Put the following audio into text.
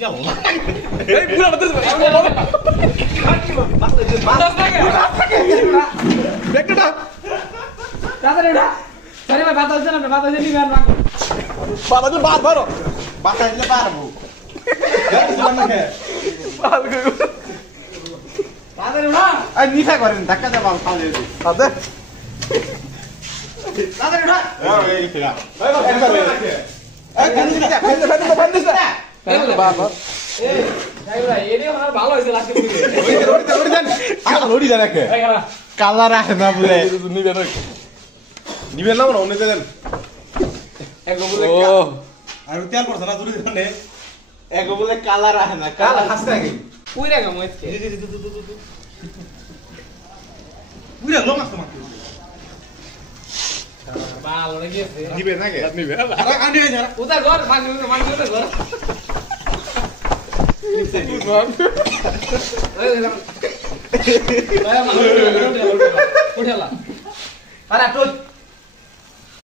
এই পুরো আমাদের ব্যাগটা তাড়াতাড়ি উঠা সরি ভাই বাতাস দেন না বাতাস দিলি গান রাখো বাতাস বার বারো বাতাস দিলে পারবো তাড়াতাড়ি উঠা আর নিশা করেন ধাক্কা দেবা খাওয়া যাবে আদে তাড়াতাড়ি উঠা এই গেছে গা বাবা এই যাই ভাই এনে আমার ভালো হইছে লাস্টে লড়ি দেন একে এই খালা কালার আসে না বলে নিবেন নিবেন না অন্য দেন এক বলে ও আর তেল পড়ছ না তুলি দেন এক বলে কালার আসে না কালার হাসতে আগে পুইরা গা মইছে পুরা লং আসতে মাত্র ভালো লাগিছে দিবে নাকি নিবে আরে আন্ডি না উদার ঘর মানি উদার ঘর উঠেলা আরে